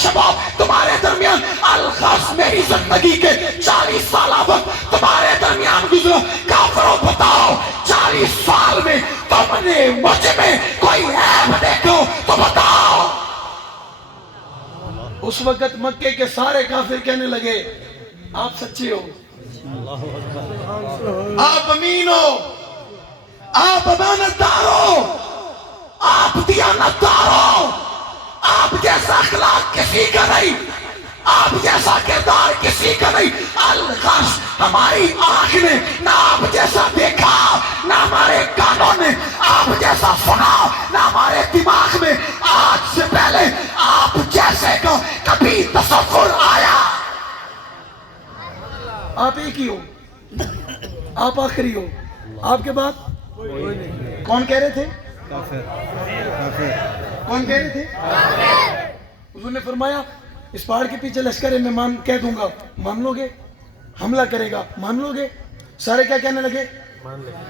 शबाब, तुम्हारे दरमियान अलखस मेरी जिंदगी के 40 साल वक्त तुम्हारे दरमियान गुजरा। काफिरों बताओ 40 साल में तुमने मुझ में कोई ऐब देखो तो बताओ। उस वक्त मक्के के सारे काफिर कहने लगे आप सच्चे हो, आप अमीन हो, आप अमानतदार हो, आप दियानतदार हो, आप जैसा अखलाक किसी का नहीं, आप जैसा किरदार किसी का नहीं। अलगश हमारी आंख ने ना आप जैसा देखा, ना हमारे कानों ने आप जैसा सुना, ना हमारे दिमाग में आज से पहले आप जैसे का कभी तसव्वुर आया। आप एक ही हो, आप आखिरी हो, आपके बाद कौन कह रहे थे? काफिर। कौन कह रहे थे? हुजूर ने फरमाया इस पहाड़ के पीछे लश्कर है, मैं मान कह दूंगा, मान लोगे? हमला करेगा, मान लोगे? सारे क्या कहने लगे? मान लेंगे।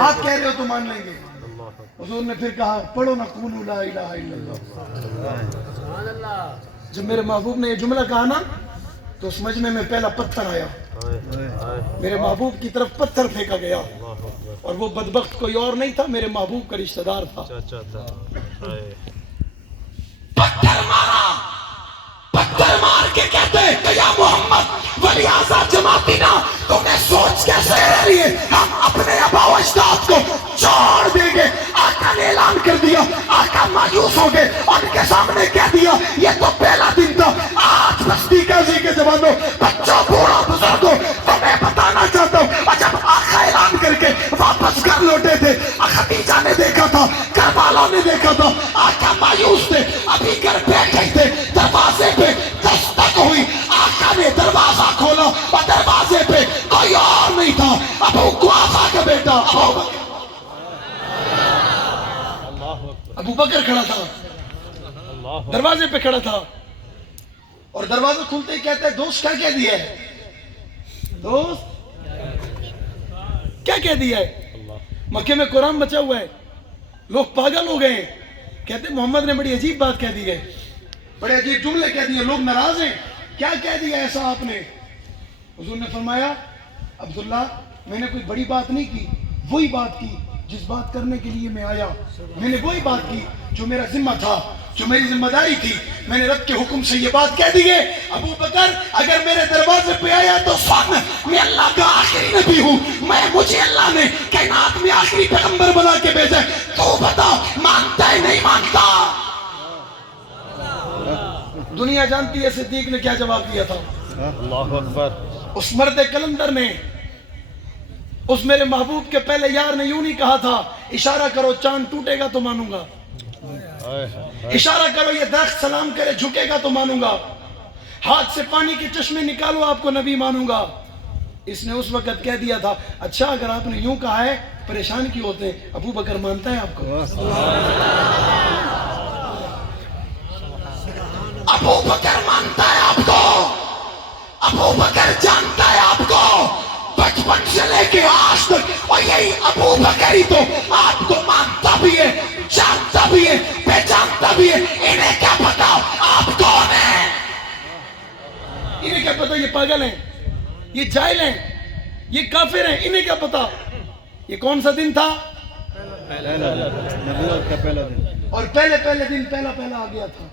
आप कह रहे हो तो मान लेंगे। हुजूर ने फिर कहा पढ़ो ना कूलू ला इलाहा इल्लल्लाह। जब मेरे महबूब ने ये जुमला कहा ना तो समझ में पहला पत्थर आया, मेरे महबूब की तरफ पत्थर फेंका गया और वो बदबख्त कोई और नहीं था, मेरे महबूब का रिश्तेदार था। पत्थर मारा, पत्थर मार के कहते कि या मोहम्मद वली आज़ाद जमाती ना, तुमने सोच कैसे रही है हम अपने आबा व अजदाद को छोड़ देंगे। आका ने ऐलान कर दिया, आका मायूस हो गए, उनके सामने कह दिया ये तो पहला दिन था। आज बस्ती काजी के जवानों, बच्चों, बूढ़ों, बुजुर्गों, तुम्हें बताना चाहता हूँ, और जब आका ऐलान करके वापस घर लौटे थे, खदीजा ने देखा था, घर वालों ने देखा था, आका मायूस थे, अभी घर बैठे थे, दरवाजे पे दस्तक हुई, आका ने दरवाजा खोला और दरवाजे पे कोई और नहीं था, अबू कुहाफा का बेटा अबू बकर खड़ा था, दरवाजे पे खड़ा था। और दरवाजा खुलते ही कहता है दोस्त क्या कह दिया है? दोस्त क्या कह दिया है? मक्के में कुरान बचा हुआ है, लोग पागल हो गए। कहते मोहम्मद ने बड़ी अजीब बात कह दी है, बड़े अजीब जुमले कह दिए, लोग नाराज हैं। क्या कह दिया ऐसा आपने? हुजूर ने फरमाया अब्दुल्ला मैंने कोई बड़ी बात नहीं की, वही बात की जिस बात करने के लिए मैं आया, मैंने वही बात की जो मेरा जिम्मा था, जो मेरी जिम्मेदारी थी। मैंने रब के हुक्म से ये बात कह दी है, अबू बकर अगर मेरे दरवाजे पे आया तो सुन, मैं अल्लाह का आखिरी नबी हूँ, मुझे अल्लाह ने कायनात में आखिरी पैगंबर बना के भेजा। तो बता मानता है नहीं मानता? दुनिया जानती है सिद्दीक ने क्या जवाब दिया था। अल्लाहु अकबर। उस मर्द कलंदर ने, उस मेरे महबूब के पहले यार ने यूं नहीं कहा था इशारा करो चांद टूटेगा तो मानूंगा, इशारा करो ये दरख्त सलाम करे झुकेगा तो मानूंगा, हाथ से पानी के चश्मे निकालो आपको नबी मानूंगा। इसने उस वक्त कह दिया था अच्छा अगर आपने यूं कहा है परेशान क्यों होते? अबू बकर मानता है आपको? अबू बकर मानता है आपको, अबू बकर जानता है आपको, बचपन से लेके आज तक। और यही अबू बकर ही तो आपको मानता भी है, जानता भी है, पहचानता भी है। इन्हें क्या पता आप कौन है? इन्हें क्या पता ये पागल हैं, ये जाहिल हैं, ये काफिर हैं? इन्हें क्या पता? ये कौन सा दिन था? पहला दिन। और पहले दिन पहला आ गया था।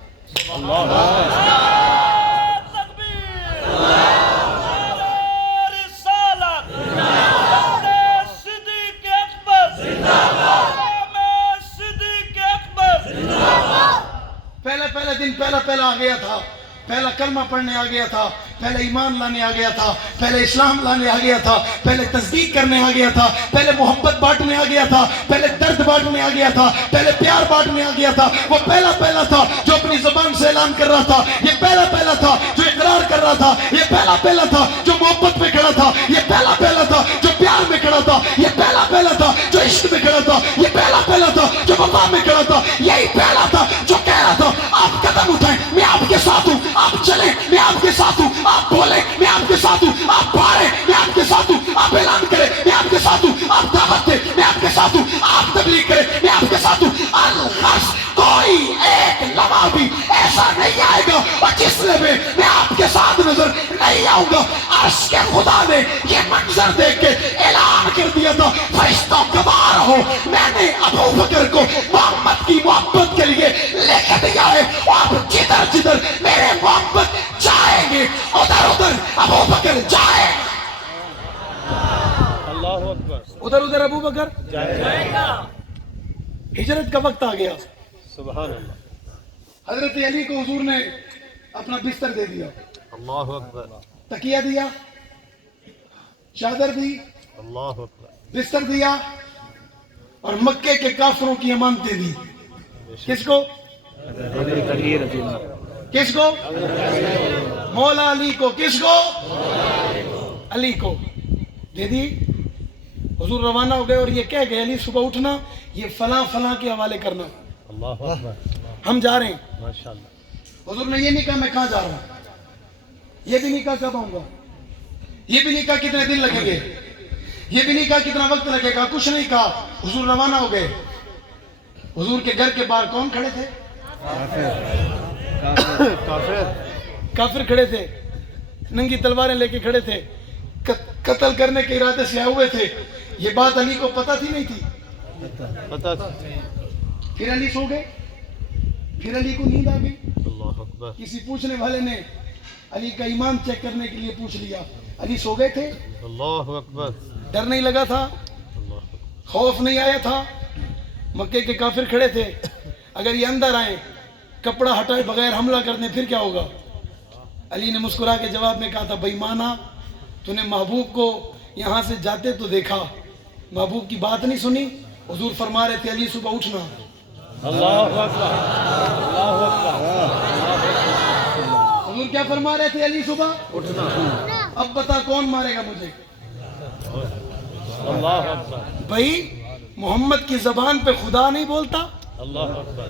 पहले दिन पहला आ गया था, पहला कलमा पढ़ने आ गया था, पहले ईमान लाने आ गया था, पहले इस्लाम लाने आ गया था, पहले तस्दीक करने आ गया था, पहले मोहब्बत बांटने आ गया था, पहले दर्द बांटने आ गया था, पहले प्यार बांटने आ गया था। वो पहला था जो अपनी जुबान से ऐलान कर रहा था, ये पहला था जो इकरार कर रहा था, ये पहला था जो मोहब्बत में खड़ा था, ये पहला था जो प्यार में खड़ा था, ये पहला था जो इश्क में खड़ा था, ये पहला था जो वफा में खड़ा था, यही पहला था जो कह रहा था आप कदम उठाएं मैं आपके साथ हूँ, आप चलें मैं आपके साथ हूँ, आप बोले मैं आपके साथ हूँ, आप बाहरें मैं आपके साथ हूँ, आप ऐलान करें मैं आपके साथ हूँ, आप दावत दें मैं आपके साथ हूँ, आप तबलीग करें मैं आपके साथ हूँ। अलगश कोई एक लम्हा بھی ایسا نہیں آئے گا اور جس نے بھی میں آپ کے ساتھ نظر نہیں آؤں گا. عرش کے خدا نے یہ منظر دیکھ کے اعلان کر دیا تھا فرشتوں گوار ہو میں نے ابو بکر کو محمد کی محبت کے لیے لکھ دیا ہے. اور جدھر جدھر میرے محمد جائیں گے ادھر ادھر ابو بکر جائے. اللہ اکبر. ادھر ادھر ابو بکر جائے گا. ہجرت کا وقت آ گیا. سبحان اللہ. حضرت علی کو حضور نے اپنا بستر دے دیا, اللہ اکبر. تکیہ دیا, چادر دی, اللہ اکبر. بستر دیا اور مکے کے کافروں کی امانتیں دی. کس کو؟ کس کو؟ مولا علی کو. کس کو؟ علی کو دے دی. حضور روانہ ہو گئے اور یہ کہہ گئے علی صبح اٹھنا یہ فلاں فلاں کے حوالے کرنا, اللہ اکبر. ہم جا رہے ہیں. ماشاء اللہ. حضور نے یہ نہیں کہا میں کہاں جا رہا ہوں, یہ بھی نہیں کہا کب آؤں گا, یہ بھی نہیں کہا کتنے دن لگیں گے, یہ بھی نہیں کہا کتنا وقت لگے گا, کچھ نہیں کہا. حضور روانہ ہو گئے. حضور کے گھر کے باہر کون کھڑے تھے؟ کافر کھڑے تھے, ننگی تلواریں لے کے کھڑے تھے, قتل کرنے کے ارادے سے آئے ہوئے تھے. یہ بات علی کو پتہ تھی نہیں تھی؟ پتہ تھا. پھر علی سو گئے. پھر علی کو نیند آ گئی. اللہ اکبر. کسی پوچھنے والے نے علی کا ایمان چیک کرنے کے لیے پوچھ لیا. علی سو گئے تھے. اللہ اکبر. ڈر نہیں لگا تھا, اللہ اکبر. خوف نہیں آیا تھا. مکے کے کافر کھڑے تھے, اگر یہ اندر آئیں کپڑا ہٹائے بغیر حملہ کر دیں پھر کیا ہوگا؟ علی نے مسکرا کے جواب میں کہا تھا بے ایمانا تو نے محبوب کو یہاں سے جاتے تو دیکھا, محبوب کی بات نہیں سنی. حضور فرما رہے تھے علی صبح اٹھنا. اللہ اکبر. اللہ اکبر. حضور کیا فرما رہے تھے؟ علی صبح اٹھنا. اب بتا کون مارے گا مجھے؟ اللہ اکبر. بھائی محمد کی زبان پہ خدا نہیں بولتا. اللہ اکبر.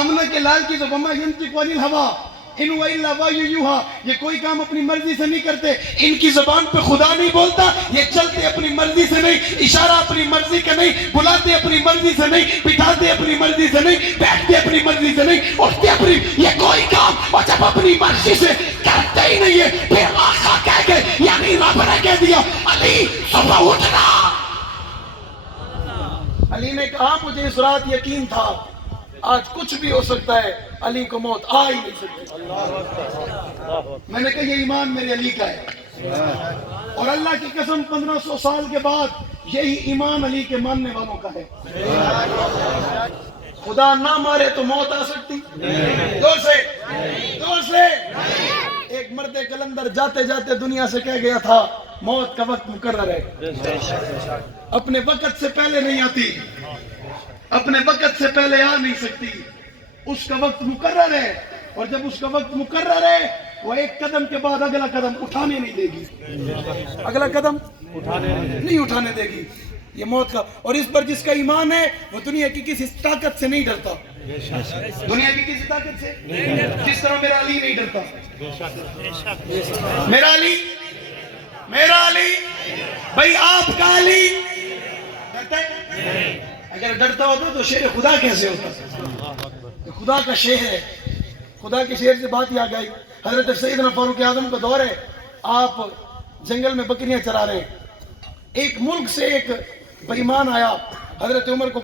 آمنہ کے لال کی زبان ينطق عن الهوى ان هو الا وحی یوحی, یہ کوئی کام اپنی مرضی سے نہیں کرتے. ان کی زبان پہ خدا نہیں بولتا. یہ چلتے اپنی مرضی سے نہیں, اشارہ اپنی مرضی کا نہیں, بلاتے اپنی مرضی سے نہیں, بٹھاتے اپنی مرضی سے نہیں, بیٹھتے اپنی مرضی سے نہیں, اٹھتے اپنی, یہ کوئی کام اور جب اپنی مرضی سے کرتے ہی نہیں ہے پھر آقا کہہ گئے یعنی رب نے کہہ دیا علی صبح اٹھنا. علی نے کہا مجھے اس رات یقین تھا آج کچھ بھی ہو سکتا ہے, علی کو موت آ ہی نہیں سکتی. میں نے کہا یہ ایمان میرے علی کا ہے, اور اللہ کی قسم 1500 سال کے بعد یہی ایمان علی کے ماننے والوں کا ہے. خدا نہ مارے تو موت آ سکتی؟ دور سے ایک مرد کلندر جاتے جاتے دنیا سے کہہ گیا تھا موت کا وقت مقرر ہے. اپنے وقت سے پہلے نہیں آتی, اپنے وقت سے پہلے آ نہیں سکتی. اس کا وقت مقرر ہے, اور جب اس کا وقت مقرر ہے وہ ایک قدم کے بعد اگلا قدم اٹھانے نہیں دے گی. اگلا قدم نہیں اٹھانے دے گی. یہ موت کا, اور اس پر جس کا ایمان ہے وہ دنیا کی کسی طاقت سے نہیں ڈرتا. دنیا کی کسی طاقت سے, جس طرح میرا علی نہیں ڈرتا. میرا علی بھائی آپ کا علی ڈرتا ہے؟ اگر ڈرتا ہوتا تو شیر خدا کیسے ہوتا؟ خدا کا شیر ہے. خدا کے شیر سے بات ہی آ گئی. حضرت سیدنا فاروق اعظم کا دور ہے, آپ جنگل میں بکریاں چرا رہے ہیں. ایک ملک سے ایک بے ایمان آیا, حضرت عمر کو